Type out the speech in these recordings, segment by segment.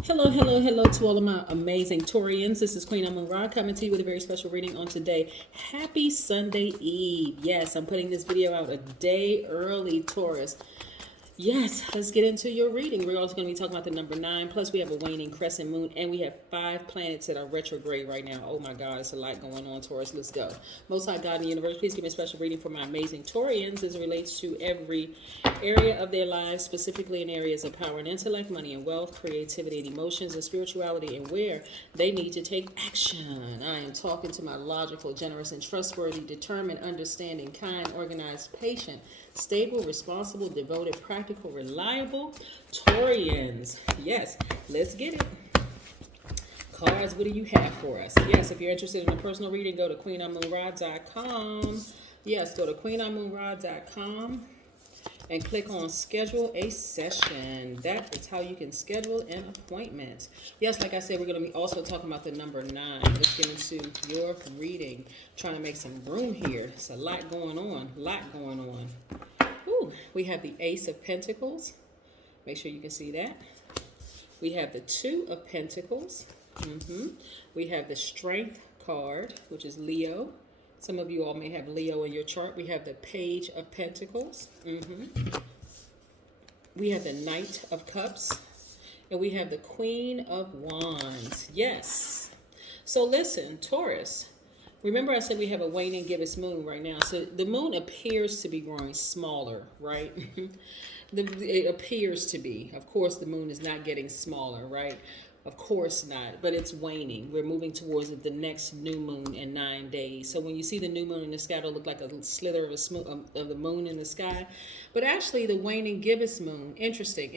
Hello, hello, hello to all of my amazing Taurians. This is Queen Amun Ra coming to you with a very special reading on today. Happy Sunday Eve. Yes, I'm putting this video out a day early, Taurus. Yes, let's get into your reading. We're also going to be talking about the number 9. Plus, we have a waning crescent moon, and we have 5 planets that are retrograde right now. Oh my God, it's a lot going on, Taurus. Let's go. Most High God in the universe, please give me a special reading for my amazing Taurians as it relates to every area of their lives, specifically in areas of power and intellect, money and wealth, creativity and emotions, and spirituality, and where they need to take action. I am talking to my logical, generous, and trustworthy, determined, understanding, kind, organized, patient, stable, responsible, devoted, practical, reliable Taurians. Yes, let's get it. Cards, what do you have for us? Yes, if you're interested in a personal reading, go to queenamunra.com. Yes, go to queenamunra.com and click on schedule a session. That is how you can schedule an appointment. Yes, like I said, we're going to be also talking about the number 9. Let's get into your reading. Trying to make some room here. It's a lot going on. Ooh, we have the Ace of Pentacles. Make sure you can see that. We have the 2 of Pentacles. We have the Strength card, which is Leo. Some of you all may have Leo in your chart. We have the Page of Pentacles. We have the Knight of Cups. And we have the Queen of Wands. Yes. So listen, Taurus. Remember I said we have a waning gibbous moon right now. So the moon appears to be growing smaller, right? It appears to be. Of course, the moon is not getting smaller, right? Of course not, but it's waning. We're moving towards the next new moon in 9 days. So when you see the new moon in the sky, it'll look like a slither of the moon in the sky. But actually, the waning gibbous moon, interesting.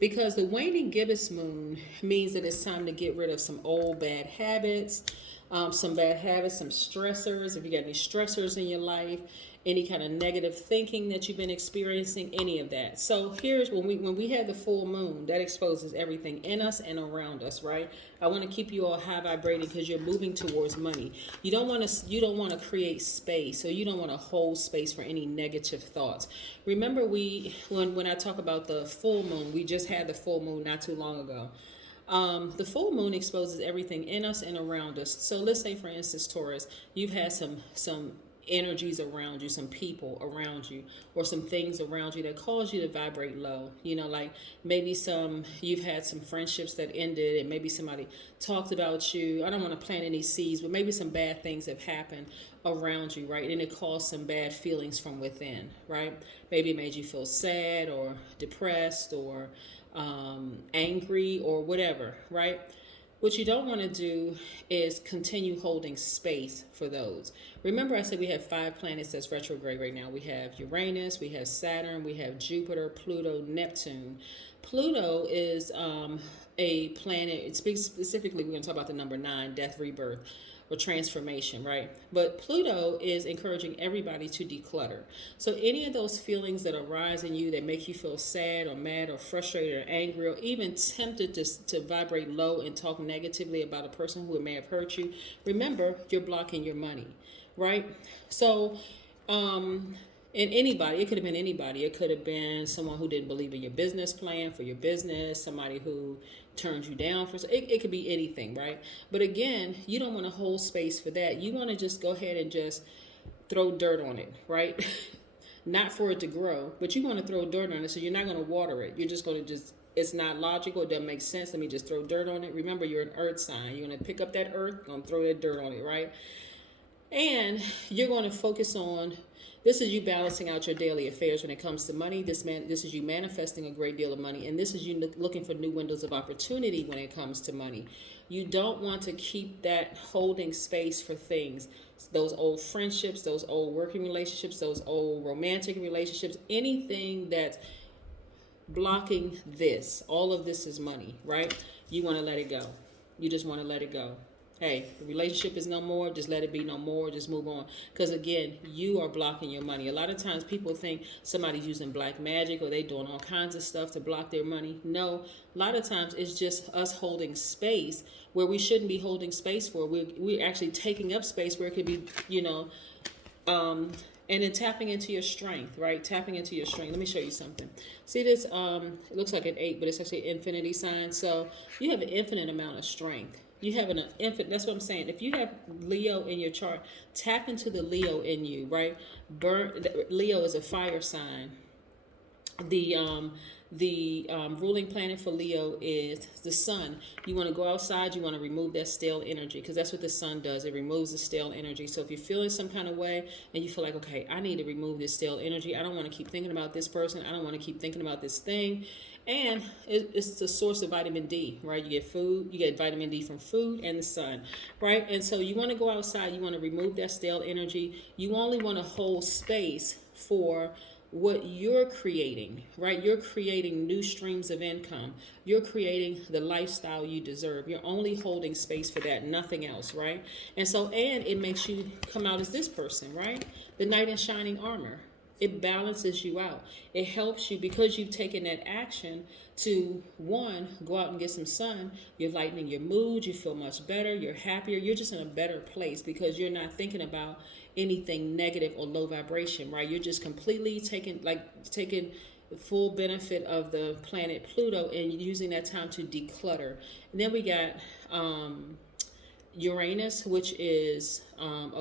Because the waning gibbous moon means that it's time to get rid of some old bad habits, some stressors. If you got any stressors in your life, any kind of negative thinking that you've been experiencing, any of that. So here's when we have the full moon, that exposes everything in us and around us, right? I want to keep you all high vibrating because you're moving towards money. You don't want to create space, or you don't want to hold space for any negative thoughts. Remember, when I talk about the full moon, we just had the full moon not too long ago. The full moon exposes everything in us and around us. So let's say, for instance, Taurus, you've had some energies around you, some people around you, or some things around you that cause you to vibrate low. Like maybe you've had some friendships that ended, and maybe somebody talked about you. I don't want to plant any seeds, but maybe some bad things have happened around you, right? And it caused some bad feelings from within, right? Maybe it made you feel sad or depressed or angry or whatever, right? What you don't want to do is continue holding space for those. Remember, I said we have 5 planets that's retrograde right now. We have Uranus, we have Saturn, we have Jupiter, Pluto, Neptune. Pluto is a planet. It speaks specifically, we're going to talk about the number 9, death, rebirth, or transformation, right? But Pluto is encouraging everybody to declutter. So any of those feelings that arise in you that make you feel sad or mad or frustrated or angry or even tempted to vibrate low and talk negatively about a person who may have hurt you, remember, you're blocking your money, right? So and anybody, it could have been anybody. It could have been someone who didn't believe in your business plan for your business, somebody who turned you down for it could be anything, right? But again, you don't want to hold space for that. You want to just go ahead and just throw dirt on it, right? Not for it to grow, but you want to throw dirt on it, so you're not going to water it. You're just going to it's not logical, it doesn't make sense. Let me just throw dirt on it. Remember, you're an earth sign. You're going to pick up that earth, going to throw that dirt on it, right? And you're going to focus on, this is you balancing out your daily affairs when it comes to money. This is you manifesting a great deal of money. And this is you looking for new windows of opportunity when it comes to money. You don't want to keep that holding space for things. Those old friendships, those old working relationships, those old romantic relationships, anything that's blocking this. All of this is money, right? You want to let it go. You just want to let it go. Hey, the relationship is no more, just let it be no more, just move on. Because again, you are blocking your money. A lot of times people think somebody's using black magic or they doing all kinds of stuff to block their money. No, a lot of times it's just us holding space where we shouldn't be holding space for. We're actually taking up space where it could be, And then tapping into your strength, right? Tapping into your strength. Let me show you something. See this? It looks like an 8, but it's actually an infinity sign. So you have an infinite amount of strength. You have an infinite. That's what I'm saying. If you have Leo in your chart, tap into the Leo in you, right? Leo is a fire sign. The ruling planet for Leo is the sun. You want to go outside, you want to remove that stale energy, because that's what the sun does. It removes the stale energy. So if you're feeling some kind of way and you feel like, okay, I need to remove this stale energy, I don't want to keep thinking about this person, I don't want to keep thinking about this thing. And it's the source of vitamin D, right? You get food, you get vitamin D from food and the sun, right? And so you want to go outside, you want to remove that stale energy. You only want to hold space for what you're creating, right? You're creating new streams of income. You're creating the lifestyle you deserve. You're only holding space for that, nothing else, right? And so, and it makes you come out as this person, right? The knight in shining armor. It balances you out. It helps you because you've taken that action to, one, go out and get some sun. You're lightening your mood. You feel much better. You're happier. You're just in a better place because you're not thinking about anything negative or low vibration, right? You're just completely taking full benefit of the planet Pluto and using that time to declutter. And then we got Uranus, which is one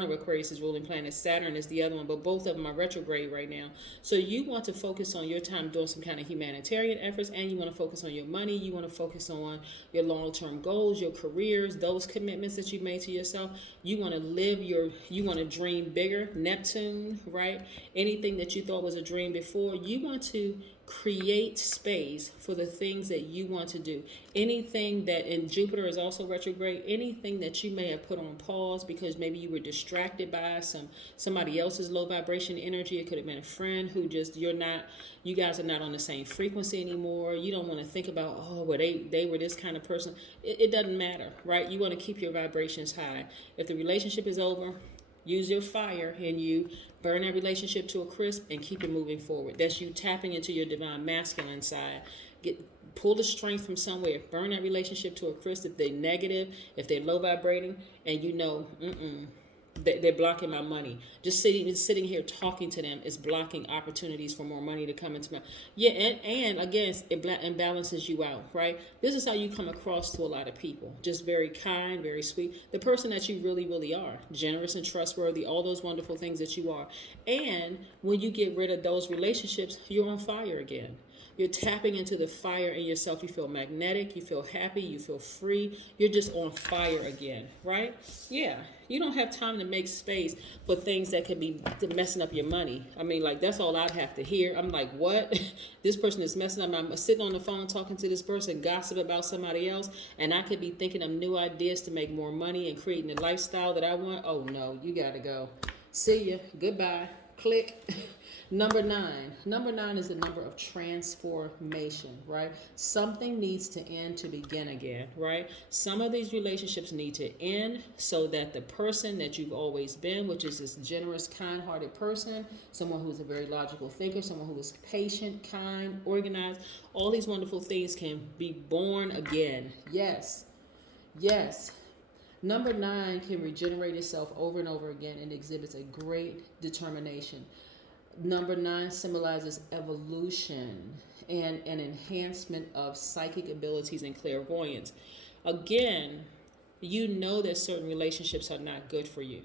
of Aquarius's ruling planets. Saturn is the other one, but both of them are retrograde right now. So you want to focus on your time doing some kind of humanitarian efforts, and you want to focus on your money. You want to focus on your long-term goals, your careers, those commitments that you've made to yourself. You want to you want to dream bigger. Neptune, right? Anything that you thought was a dream before, you want to create space for the things that you want to do. Anything that, and Jupiter is also retrograde, anything that you may have put on pause because maybe you were distracted by somebody else's low vibration energy. It could have been a friend who just, you guys are not on the same frequency anymore. You don't want to think about, oh, well, they were this kind of person. It doesn't matter, right? You want to keep your vibrations high. If the relationship is over, use your fire and you burn that relationship to a crisp and keep it moving forward. That's you tapping into your divine masculine side. Pull the strength from somewhere. Burn that relationship to a crisp if they're negative, if they're low vibrating, and you know, they're blocking my money. Just sitting here talking to them is blocking opportunities for more money to come into my. Yeah, and again, it balances you out, right? This is how you come across to a lot of people. Just very kind, very sweet. The person that you really, really are. Generous and trustworthy, all those wonderful things that you are. And when you get rid of those relationships, you're on fire again. You're tapping into the fire in yourself. You feel magnetic. You feel happy. You feel free. You're just on fire again, right? Yeah. You don't have time to make space for things that could be messing up your money. I mean, like, that's all I'd have to hear. I'm like, what? This person is messing up. I'm sitting on the phone talking to this person, gossip about somebody else, and I could be thinking of new ideas to make more money and creating the lifestyle that I want. Oh, no. You got to go. See ya. Goodbye. Click. Number 9. Number 9 is the number of transformation, right? Something needs to end to begin again, right? Some of these relationships need to end so that the person that you've always been, which is this generous, kind-hearted person, someone who is a very logical thinker, someone who is patient, kind, organized, all these wonderful things can be born again. Yes. Yes. Number 9 can regenerate itself over and over again and exhibits a great determination. Number 9 symbolizes evolution and an enhancement of psychic abilities and clairvoyance. Again, you know that certain relationships are not good for you,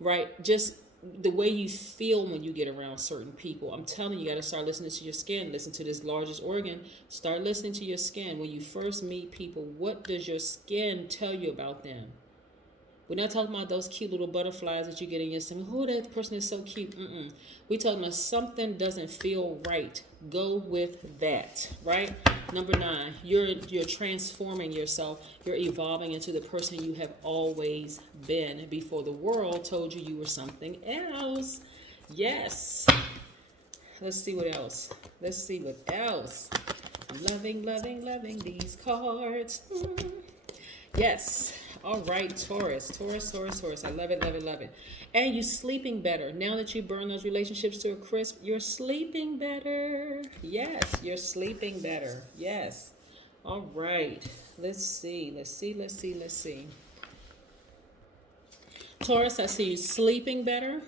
right? Just the way you feel when you get around certain people. I'm telling you, you got to start listening to your skin. Listen to this largest organ. Start listening to your skin. When you first meet people, what does your skin tell you about them? We're not talking about those cute little butterflies that you get in your stomach. Oh, that person is so cute. We're talking about something doesn't feel right. Go with that, right? Number 9, you're transforming yourself. You're evolving into the person you have always been before the world told you you were something else. Yes. Let's see what else. Loving these cards. Yes. All right, Taurus. I love it. And you're sleeping better. Now that you burn those relationships to a crisp, you're sleeping better. Yes, you're sleeping better. Yes. All right. Let's see. Taurus, I see you sleeping better.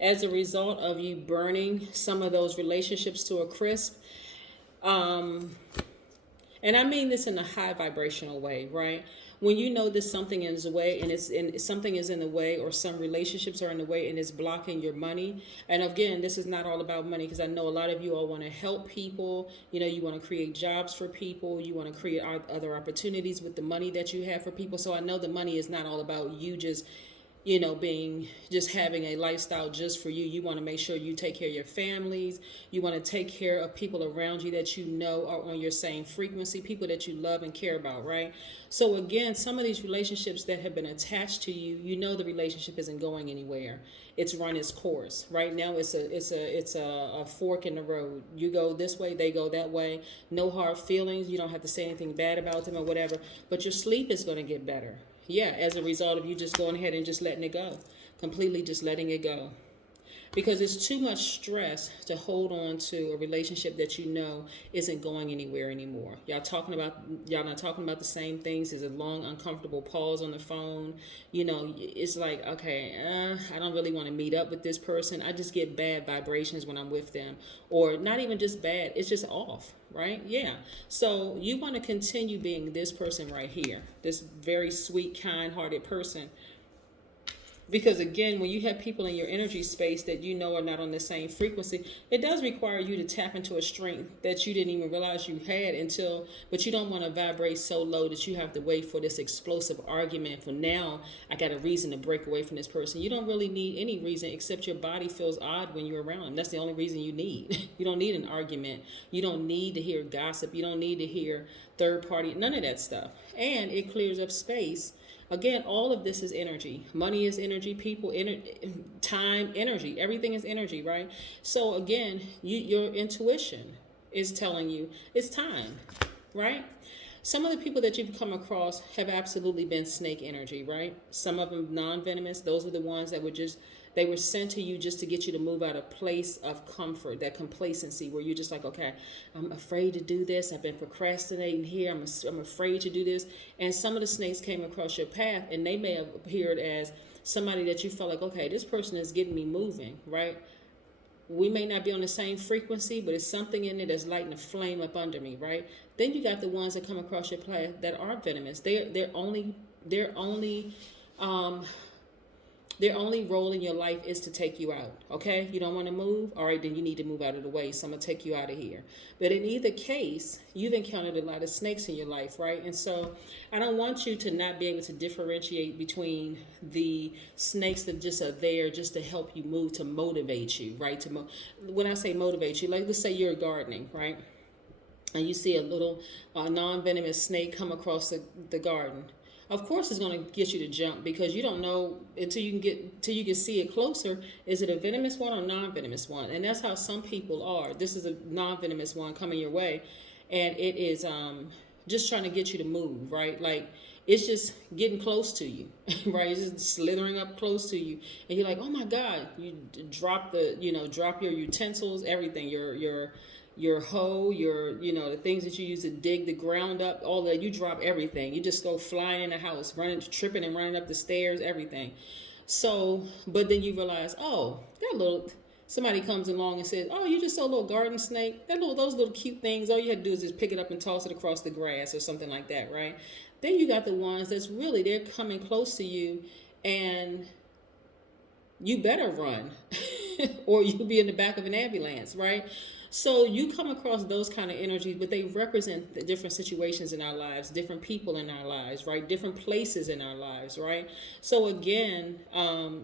as a result of you burning some of those relationships to a crisp. And I mean this in a high vibrational way, right? When you know that something is in the way, and something is in the way, or some relationships are in the way, and it's blocking your money. And again, this is not all about money, because I know a lot of you all want to help people. You know, you want to create jobs for people. You want to create other opportunities with the money that you have for people. So I know the money is not all about you just, you know, just having a lifestyle just for you. You want to make sure you take care of your families. You want to take care of people around you that you know are on your same frequency, people that you love and care about, right? So again, some of these relationships that have been attached to you, you know, the relationship isn't going anywhere. It's run its course. Right now, it's a fork in the road. You go this way, they go that way. No hard feelings. You don't have to say anything bad about them or whatever. But your sleep is going to get better. Yeah, as a result of you just going ahead and just letting it go. Completely just letting it go. Because it's too much stress to hold on to a relationship that you know isn't going anywhere anymore. Y'all not talking about the same things. There's a long, uncomfortable pause on the phone. You know, it's like, okay, I don't really want to meet up with this person. I just get bad vibrations when I'm with them. Or not even just bad, it's just off, right? Yeah. So you want to continue being this person right here, this very sweet, kind-hearted person. Because again, when you have people in your energy space that you know are not on the same frequency, it does require you to tap into a strength that you didn't even realize you had but you don't want to vibrate so low that you have to wait for this explosive argument. For now, I got a reason to break away from this person. You don't really need any reason except your body feels odd when you're around them. That's the only reason you need. You don't need an argument. You don't need to hear gossip. You don't need to hear third party, none of that stuff. And it clears up space. Again, all of this is energy. Money is energy, people, time, energy. Everything is energy, right? So again, your intuition is telling you it's time, right? Some of the people that you've come across have absolutely been snake energy, right? Some of them non-venomous. Those are the ones that they were sent to you just to get you to move out of place of comfort, that complacency where you're just like, okay, I'm afraid to do this. I've been procrastinating here. I'm afraid to do this. And some of the snakes came across your path, and they may have appeared as somebody that you felt like, okay, this person is getting me moving, right? We may not be on the same frequency, but it's something in it that's lighting a flame up under me, right? Then you got the ones that come across your path that are venomous. Their only role in your life is to take you out, okay? You don't want to move? All right, then you need to move out of the way. So I'm going to take you out of here. But in either case, you've encountered a lot of snakes in your life, right? And so I don't want you to not be able to differentiate between the snakes that just are there just to help you move, to motivate you, right? When I say motivate you, like let's say you're gardening, right? And you see a little non-venomous snake come across the garden. Of course it's going to get you to jump, because you don't know until you can see it closer, is it a venomous one or non-venomous one? And that's how some people are. This is a non-venomous one coming your way, and it is just trying to get you to move, right? Like it's just getting close to you, right? It's just slithering up close to you, and you're like, oh my God! You drop your utensils, everything, your hoe, the things that you use to dig the ground up, all that, you drop everything. You just go flying in the house, tripping and running up the stairs, everything. So, but then you realize, oh, somebody comes along and says, oh, you just saw a little garden snake, those little cute things. All you had to do is just pick it up and toss it across the grass or something like that, right? Then you got the ones that's really, they're coming close to you, and you better run or you'll be in the back of an ambulance, right? So you come across those kind of energies, but they represent the different situations in our lives, different people in our lives, right? Different places in our lives, right? So again,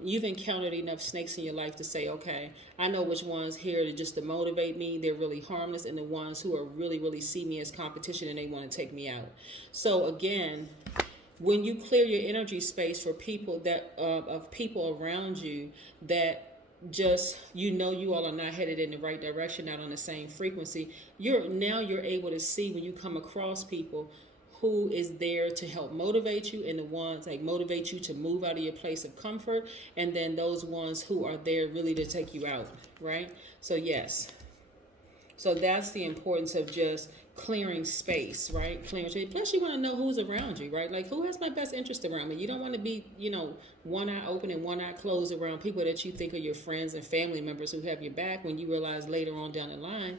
you've encountered enough snakes in your life to say, okay, I know which ones here to motivate me. They're really harmless, and the ones who are really, really see me as competition and they want to take me out. So again, when you clear your energy space for people of people around you that just you all are not headed in the right direction, not on the same frequency, you're able to see when you come across people who is there to help motivate you, and the ones like motivate you to move out of your place of comfort, and then those ones who are there really to take you out, right? So yes, so that's the importance of just clearing space, right? Clearing space. Plus, you want to know who's around you, right? Like, who has my best interest around me? You don't want to be, one eye open and one eye closed around people that you think are your friends and family members who have your back when you realize later on down the line,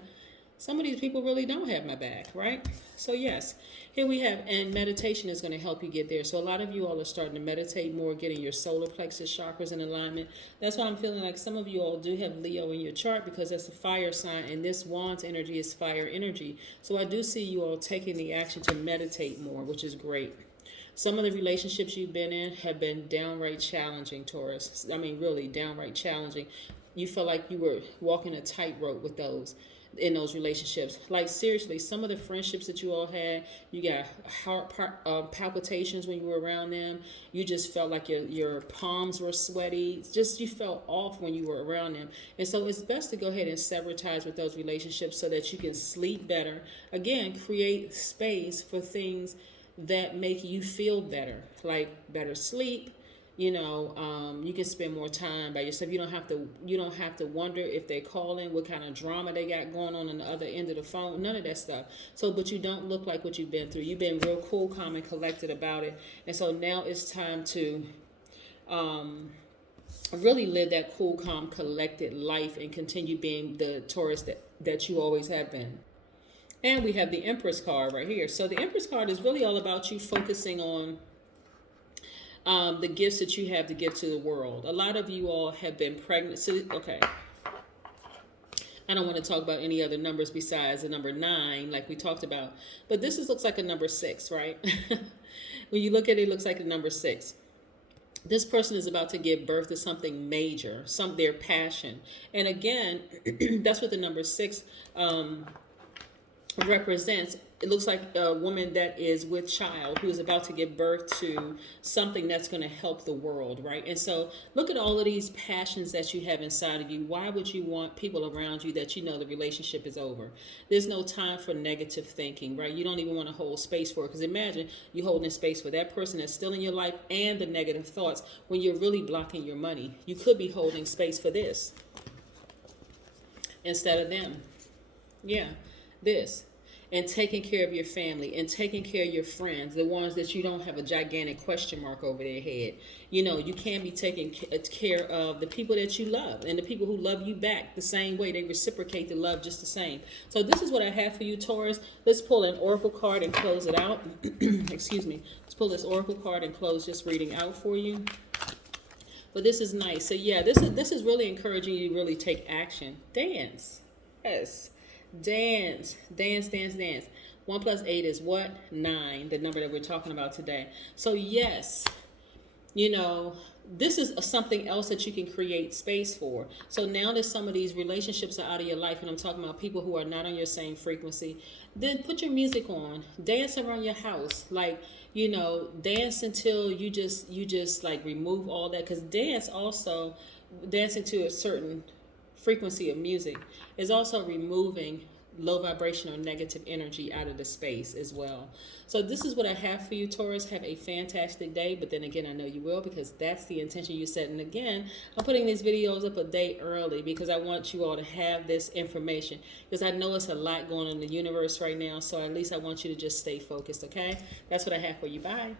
some of these people really don't have my back, right? So yes, here we have, and meditation is going to help you get there. So a lot of you all are starting to meditate more, getting your solar plexus chakras in alignment. That's why I'm feeling like some of you all do have Leo in your chart, because that's a fire sign, and this Wands energy is fire energy. So I do see you all taking the action to meditate more, which is great. Some of the relationships you've been in have been downright challenging, Taurus. I mean, really downright challenging. You felt like you were walking a tightrope with those, in those relationships. Like, seriously, some of the friendships that you all had, you got heart palpitations when you were around them. You just felt like your palms were sweaty. Just, you felt off when you were around them. And so it's best to go ahead and sever ties with those relationships so that you can sleep better. Again, create space for things that make you feel better, like better sleep. You can spend more time by yourself. You don't have to wonder if they're calling, what kind of drama they got going on the other end of the phone. None of that stuff. So, but you don't look like what you've been through. You've been real cool, calm, and collected about it. And so now it's time to really live that cool, calm, collected life and continue being the Taurus that you always have been. And we have the Empress card right here. So the Empress card is really all about you focusing on the gifts that you have to give to the world. A lot of you all have been pregnant. So, okay. I don't want to talk about any other numbers besides the number 9, like we talked about. But this looks like a number 6, right? When you look at it, it looks like a number 6. This person is about to give birth to something major, their passion. And again, that's what the number 6 represents. It looks like a woman that is with child who is about to give birth to something that's going to help the world, right? And so look at all of these passions that you have inside of you. Why would you want people around you that you know the relationship is over? There's no time for negative thinking, right? You don't even want to hold space for it, because imagine you holding space for that person that's still in your life and the negative thoughts when you're really blocking your money. You could be holding space for this instead of them. Yeah, this. And taking care of your family and taking care of your friends, the ones that you don't have a gigantic question mark over their head. You can be taking care of the people that you love, and the people who love you back the same way. They reciprocate the love just the same. So this is what I have for you, Taurus. Let's pull an oracle card and close it out. Excuse me. Let's pull this oracle card and close just reading out for you. But this is nice. So yeah, this is really encouraging you to really take action. Dance. Yes. Dance. 1 plus 8 is what? 9, the number that we're talking about today. So yes, this is something else that you can create space for. So now that some of these relationships are out of your life, and I'm talking about people who are not on your same frequency, then put your music on. Dance around your house. Like, dance until you just like remove all that. Because dancing to a certain frequency of music is also removing low vibration or negative energy out of the space as well. So this is what I have for you, Taurus. Have a fantastic day. But then again, I know you will, because that's the intention you set. And again, I'm putting these videos up a day early because I want you all to have this information, because I know it's a lot going on in the universe right now. So at least I want you to just stay focused. Okay, that's what I have for you. Bye.